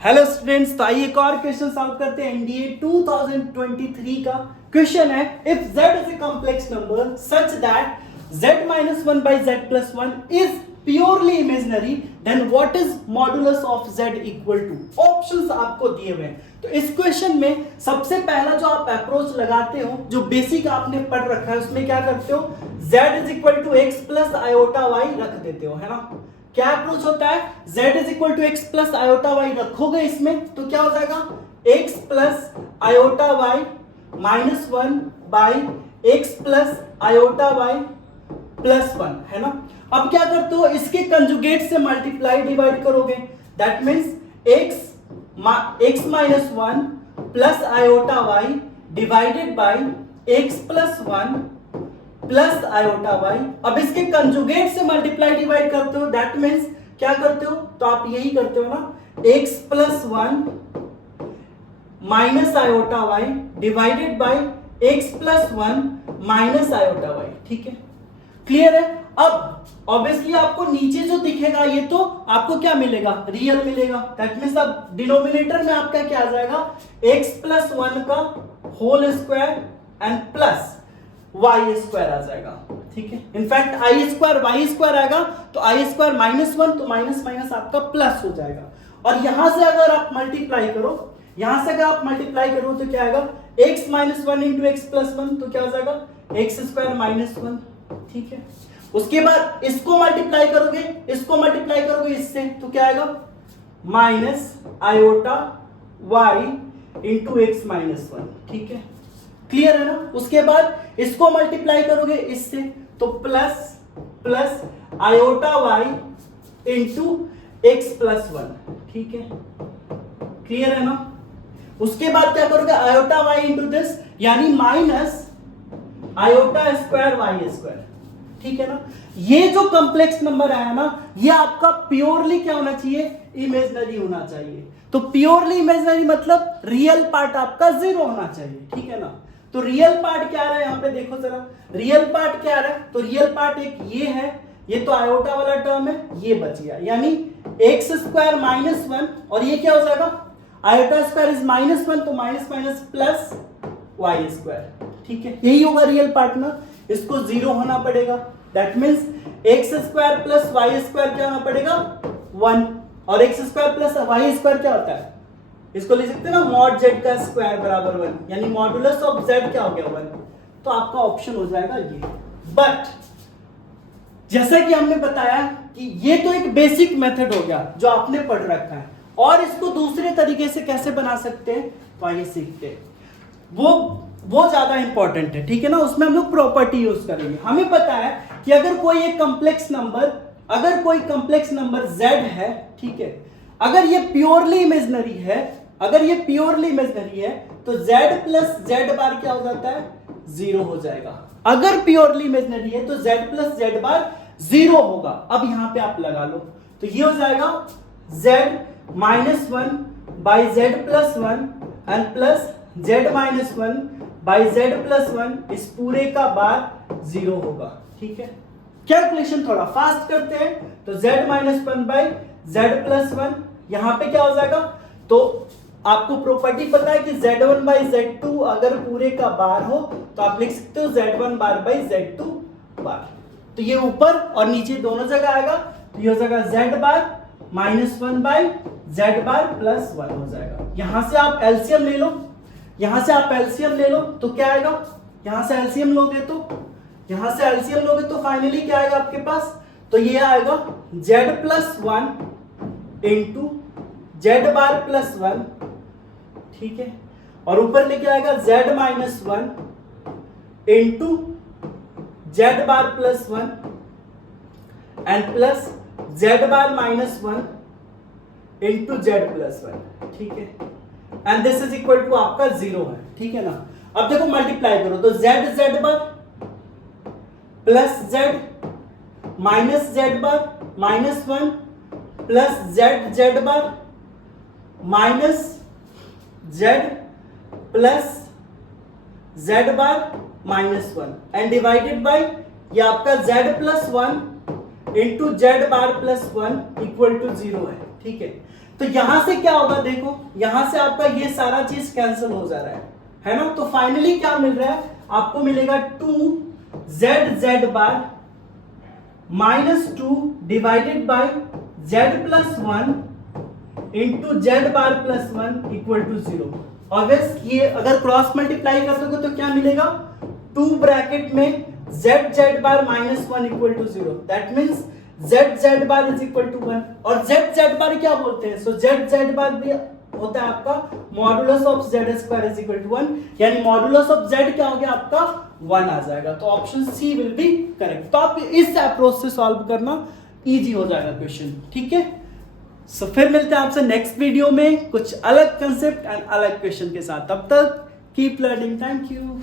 Hello students, तो आइए एक और क्वेश्चन सॉल्व करते हैं। एनडीए 2023 का क्वेश्चन है, if z is a complex number such that z minus 1 by z plus 1 is purely imaginary, then what is modulus of z equal to? Options आपको दिए हुए हैं। तो इस क्वेश्चन में सबसे पहला जो आप अप्रोच लगाते हो, जो बेसिक आपने पढ़ रखा है, उसमें क्या करते हो, z is equal to x plus iota y रख देते हो, है ना। क्या अप्रोच होता है, z is equal to x plus iota y रखोगे इसमें तो क्या हो जाएगा, x plus iota y minus 1 by x plus iota y plus 1, है ना। अब क्या करते हो, इसके कंजुगेट से मल्टीप्लाई डिवाइड करोगे, that means x minus 1 plus iota y divided by x plus 1 plus iota y. अब इसके कंजुगेट से मल्टीप्लाई डिवाइड करते हो, दैट मीन्स क्या करते हो, तो आप यही करते हो ना, x plus 1 minus iota y divided by x plus 1 minus iota y. ठीक है, क्लियर है। अब ऑब्वियसली आपको नीचे जो दिखेगा ये तो आपको क्या मिलेगा, रियल मिलेगा, दैट मीन्स अब डिनोमिनेटर में आपका क्या आ जाएगा, x प्लस 1 का whole square and plus Y square आ जाएगा। ठीक है, in fact I square Y square आएगा तो आई स्क्वायर माइनस 1, तो माइनस माइनस आपका प्लस हो जाएगा। और यहां से अगर आप मल्टीप्लाई करो, यहां से अगर आप मल्टीप्लाई करो तो क्या आएगा, x minus 1 into x plus 1, तो क्या हो जाएगा, एक्स स्क्वायर माइनस 1। ठीक है, उसके बाद इसको मल्टीप्लाई करोगे, इसको मल्टीप्लाई करोगे इससे, तो क्या आएगा, minus iota y into x minus 1। ठीक है, क्लियर है ना। उसके बाद इसको मल्टीप्लाई करोगे इससे, तो plus plus iota y into x plus 1। ठीक है, क्लियर है ना। उसके बाद क्या करोगे, आयोटा वाई इंटू दिस, यानी minus iota square Y square. ठीक है ना। ये जो कॉम्प्लेक्स नंबर आया ना, ये आपका प्योरली क्या होना चाहिए, इमेजिनरी होना चाहिए। तो प्योरली इमेजिनरी मतलब रियल पार्ट आपका 0 होना चाहिए। ठीक है ना। तो रियल पार्ट क्या आ रहा है, यहां पे देखो जरा, रियल पार्ट क्या आ रहा है, तो रियल पार्ट एक ये है, ये तो आयोटा वाला टर्म है, ये बच गया, यानी एक्स स्क्वायर माइनस 1, और ये क्या हो जाएगा, आयोटा स्क्वायर इज माइनस 1, तो minus minus plus Y square. ठीक है, यही होगा रियल पार्ट ना, इसको 0 होना पड़ेगा, that means x square plus Y square क्या होना पड़ेगा, 1, और x square plus Y square क्या होता है, इसको लिख सकते हैं ना, मॉड जेड का स्क्वायर बराबर 1, यानी मॉडुलस ऑफ जेड क्या हो गया, 1। तो आपका ऑप्शन हो जाएगा ये। बट जैसा कि हमने बताया कि ये तो एक बेसिक मेथड हो गया जो आपने पढ़ रखा है, और इसको दूसरे तरीके से कैसे बना सकते हैं तो आइए सीखते हैं। वो ज्यादा इंपॉर्टेंट है। ठीक है ना, उसमें हम लोग प्रॉपर्टी यूज करेंगे। हमें पता है कि अगर कोई एक कॉम्प्लेक्स नंबर z है, ठीक है, अगर ये प्योरली इमेजिनरी है, तो z प्लस जेड बार क्या हो जाता है, 0 हो जाएगा। अगर प्योरली इमेजिनरी है तो z प्लस जेड बार 0 होगा। अब यहां पे आप लगा लो, तो ये हो जाएगा z minus 1 by Z plus 1 and plus z minus 1 by Z plus 1, इस पूरे का बार 0 होगा। ठीक है, कैलकुलेशन थोड़ा फास्ट करते हैं, तो z minus 1 by Z plus 1, यहां पे क्या हो जाएगा, तो आपको प्रॉपर्टी पता है कि z1 बाई z2 अगर पूरे का बार हो तो आप लिख सकते हो z1 बार बाई z2 बार। तो ये ऊपर और नीचे दोनों जगह आएगा, तो ये हो जाएगा z bar minus 1 by z bar plus 1 हो जाएगा। यहां से आप एलसीएम ले लो, तो क्या आएगा, यहां से एलसीएम लोगे तो फाइनली क्या आएगा आपके पास, तो ये आएगा z plus 1 into z bar plus 1। ठीक है, और ऊपर लेके आएगा z minus 1 into z bar plus 1 and plus z bar minus 1 into z plus 1। ठीक है, and this is equal to आपका 0 है। ठीक है ना। अब देखो मल्टीप्लाई करो, तो z bar plus z minus z bar minus 1 plus z bar minus z plus z bar minus 1 and divided by ये आपका z plus 1 into z bar plus 1 equal to 0 है। ठीक है, तो यहां से क्या होगा, देखो यहां से आपका ये सारा चीज कैंसिल हो जा रहा है ना। तो फाइनली क्या मिल रहा है आपको, मिलेगा 2z bar minus 2 divided by z plus 1 into z bar plus 1 equal to 0। Obvious ये अगर क्रॉस मल्टीप्लाई कर दोगे तो क्या मिलेगा, 2 ब्रैकेट में z bar minus 1 equal to 0, that means z bar is equal to 1। और z बार क्या बोलते हैं, सो z बार भी होता है आपका modulus of z square is equal to 1, यानी मॉडुलस ऑफ z क्या हो गया आपका 1 आ जाएगा। तो option C will be correct. तो आप इस अप्रोच से सॉल्व करना, इजी हो जाएगा क्वेश्चन, ठीक है। सो फिर मिलते हैं आपसे नेक्स्ट वीडियो में कुछ अलग कंसेप्ट एंड अलग क्वेश्चन के साथ। तब तक कीप लर्निंग, थैंक यू।